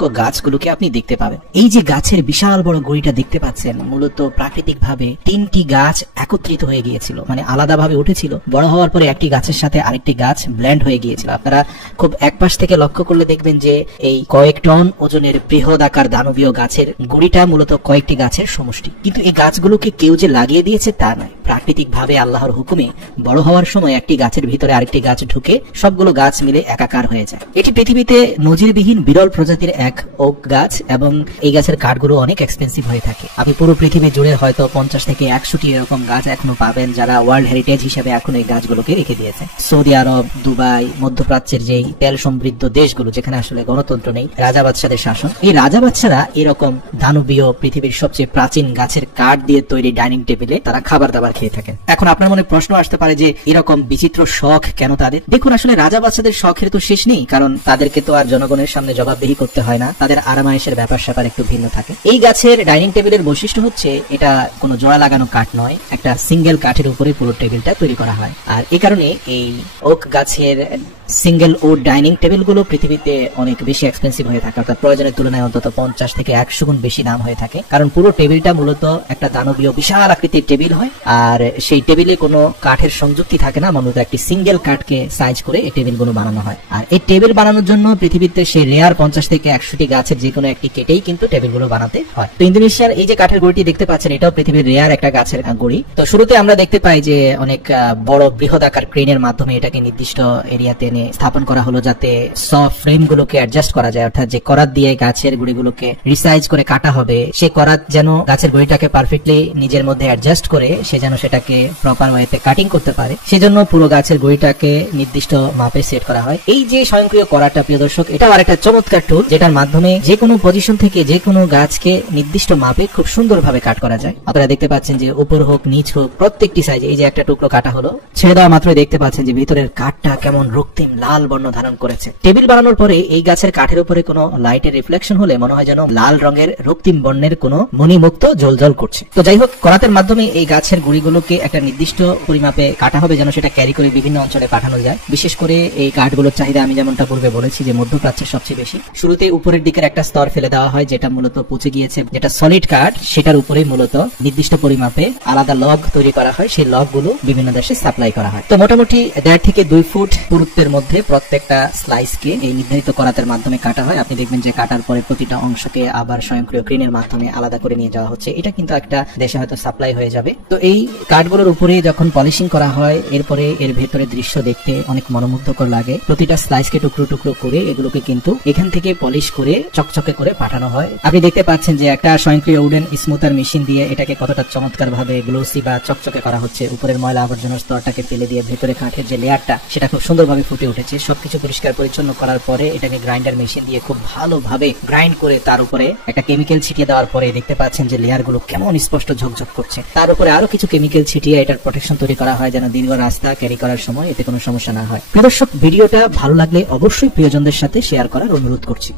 বয়স্ক গাছগুলোকে আপনি দেখতে পাবেন। এই যে গাছের বিশাল বড় গড়িটা দেখতে পাচ্ছেন, মূলত প্রাকৃতিক ভাবে 3টি গাছ একত্রিত হয়ে গিয়েছিল, মানে আলাদাভাবে উঠেছিল। বড় হওয়ার পরে একটি গাছের সাথে আরেকটি গাছ ব্লেন্ড হয়ে গিয়েছিল। আপনারা খুব একপাশ থেকে লক্ষ্য করলে দেখবেন যে এই কয়েক টন ওজনের বৃহদাকার দানবীয় গাছের গুড়িটা মূলত কয়েকটি গাছের সমষ্টি। কিন্তু এই গাছগুলোকে কেউ যে লাগিয়ে দিয়েছে তা নয়, প্রাকৃতিক ভাবে আল্লাহর হুকুমে বড় হওয়ার সময় একটি গাছের ভিতরে আরেকটি গাছ ঢুকে সবগুলো গাছ মিলে একাকার হয়ে যায়। এটি পৃথিবীতে নজিরবিহীন বিরল প্রজাতির এক ওক গাছ এবং এই গাছের কাঠগুলো অনেক এক্সপেন্সিভ হয়ে থাকে। আপনি পুরো পৃথিবী জুড়ে হয়তো 50 থেকে 100টি এরকম গাছ এখনো পাবেন যারা ওয়ার্ল্ড হেরিটেজ হিসেবে এখন এই গাছগুলোকে রেখে দিয়েছে। সৌদি আরব, দুবাই, মধ্যপ্রাচ্যের যেই তেল সমৃদ্ধ দেশগুলো যেখানে আসলে গণতন্ত্র নেই, রাজা বাদশাদের শাসন, এই রাজা বাদশারা এরকম দানবীয় পৃথিবীর সবচেয়ে প্রাচীন গাছের কাঠ দিয়ে তৈরি ডাইনিং টেবিলে তারা খাবার দাবার খেয়ে থাকেন। এখন আপনার মনে প্রশ্ন আসতে পারে যে এরকম বিচিত্র শখ কেন তাদের? দেখুন, আসলে রাজা বাদশাদের শখের তো শেষ নেই, কারণ তাদেরকে তো আর জনগণের সামনে জবাবদিহি করতে হয় না, তাদের আরামায়েশের ব্যাপার স্যাপার একটু ভিন্ন থাকে। এই গাছের ডাইনিং টেবিলের বৈশিষ্ট্য হচ্ছে এটা কোনো জোড়া লাগানো কাঠ নয়, একটা সিঙ্গেল কাঠের উপরে পুরো টেবিলটা তৈরি করা হয়। আর এই কারণে এই ওক গাছের সিঙ্গেল উড ডাইনিং টেবিল গুলো পৃথিবীতে অনেক বেশি এক্সপেন্সিভ হয়ে থাকে, অর্থাৎ প্রয়োজনের তুলনায় অন্তত 50 থেকে 100 গুণ বেশি দাম হয়ে থাকে। কারণ পুরো টেবিলটা মূলত একটা দানবীয় বিশাল আকৃতির টেবিল হয়, আর সেই টেবিলে কোনো কাঠের সংযুক্তি থাকে না, মূলত একটি সিঙ্গেল কাঠকে সাইজ করে এই টেবিল গুলো বানানো হয়। আর এই টেবিল বানানোর জন্য পৃথিবীতে সেই রেয়ার 50 থেকে 100টি গাছের যে কোনো একটি কেটেই কিন্তু টেবিল গুলো বানাতে হয়। তো ইন্দোনেশিয়ার এই যে কাঠের গুঁড়িটি দেখতে পাচ্ছেন, এটাও পৃথিবীর রেয়ার একটা গাছের গুঁড়ি। তো শুরুতে আমরা দেখতে পাই যে অনেক বড় বৃহদাকার ক্রেনের মাধ্যমে এটাকে নির্দিষ্ট এরিয়াতে এনে স্থাপন করা হলো, যাতে সফট ফ্রেম গুলোকে অ্যাডজাস্ট করা যায়, অর্থাৎ যে করাত দিয়ে গাছের গুঁড়িগুলোকে রিসাইজ করে কাটা হবে, সেই করাত যেন গাছের গুঁড়িটাকে পারফেক্টলি নিজের মধ্যে অ্যাডজাস্ট করে সে যেন সেটাকে প্রপার ওয়েতে কাটিং করতে পারে, সেজন্য পুরো গাছের গুঁড়িটাকে নির্দিষ্ট মাপে সেট করা হয়। এই যে স্বয়ংক্রিয় করাটা, প্রিয় দর্শক, এটাও আরেকটা চমৎকার টুল, যেটার মাধ্যমে যে কোনো পজিশন থেকে যে কোনো গাছকে নির্দিষ্ট মাপে খুব সুন্দরভাবে কাট করা যায়। আপনারা দেখতে পাচ্ছেন যে উপর হোক নিচ হোক প্রত্যেকটি সাইজে এই যে একটা টুকরো কাটা হলো, ছেড়ে দেওয়া মাত্রই দেখতে পাচ্ছেন যে ভিতরের কাঠটা কেমন রক্তিম লাল বর্ণ ধারণ করেছে। টেবিল বানানোর পরে এই গাছের কাঠের উপরে কোনো লাইটের রিফ্লেকশন হলে মনে হয় যেন লাল রঙের রক্তিম বর্ণের কোনো মণিমুক্ত জ্বলজ্বল করছে। তো যাই হোক, করাতের মাধ্যমে এই গাছের গুঁড়িগুলোকে একটা নির্দিষ্ট পরিমাপে কাটা হবে যেন সেটা ক্যারি করে বিভিন্ন অঞ্চলে পাঠানো যায়। বিশেষ করে এই কাঠগুলোর চাহিদা আমি যেমনটা পূর্বে বলেছি যে মধ্যপ্রাচ্যের সবচেয়ে বেশি। শুরুতে উপরের দিকের একটা স্তর ফেলে দেওয়া হয় যেটা মূলত পচে গিয়েছে, যেটা সলিড কাঠ, সেটার উপরে মূলত নির্দিষ্ট পরিমাপে আলাদা লগ তৈরি করা হয়, সেই লগ গুলো বিভিন্ন দেশে সাপ্লাই করা হয়। তো মোটামুটি 1.5 থেকে 2 ফুট পুরুত্বের মধ্যে প্রত্যেকটা স্লাইসকে এই নির্ধারিত করাতের মাধ্যমে কাটা হয়। আপনি দেখবেন যে কাটার পরে প্রতিটা অংশকে আবার স্বয়ংক্রিয় ক্রেনের মাধ্যমে আলাদা করে নিয়ে যাওয়া হচ্ছে। এটা কিন্তু একটা দেশে হয়তো সাপ্লাই হয়ে যাবে। তো এই কাঠগুলোর উপরে যখন পলিশিং করা হয়, এরপরে এর ভেতরে দৃশ্য দেখতে অনেক মনোমুগ্ধকর লাগে। প্রতিটা স্লাইসকে টুকরো টুকরো করে এগুলোকে কিন্তু এখান থেকে পলিশ করে চকচকে করে পাঠানো হয়। আপনি দেখতে পাচ্ছেন যে একটা স্বয়ংক্রিয় উডেন স্মুথার মেশিন দিয়ে এটাকে কতটা চমৎকার ভাবে গ্লোসি বা চকচকে করা হচ্ছে। উপরের ময়লা আবর্জনার স্তরটাকে ফেলে দিয়ে ভেতরে কাঠের যে লেয়ারটা সেটা খুব সুন্দরভাবে ফুটে উঠেছে। সবকিছু পরিষ্কার পরিচ্ছন্ন করার পরে এটাকে গ্রাইন্ডার মেশিন দিয়ে খুব ভালোভাবে গ্রাইন্ড করে তার উপরে একটা কেমিক্যাল ছিটিয়ে দেওয়ার পরে দেখতে পাচ্ছেন যে লেয়ার গুলো কেমন স্পষ্ট ঝকঝক করছে। তার উপরে আরো কিছু কেমিক্যাল ছিটিয়ে এটার প্রোটেকশন তৈরি করা হয় যেন দীর্ঘ রাস্তা ক্যারি করার সময় এতে কোনো সমস্যা না হয়। প্রিয় দর্শক, ভিডিওটা ভালো লাগলে অবশ্যই প্রিয়জনদের সাথে শেয়ার করার অনুরোধ করছি।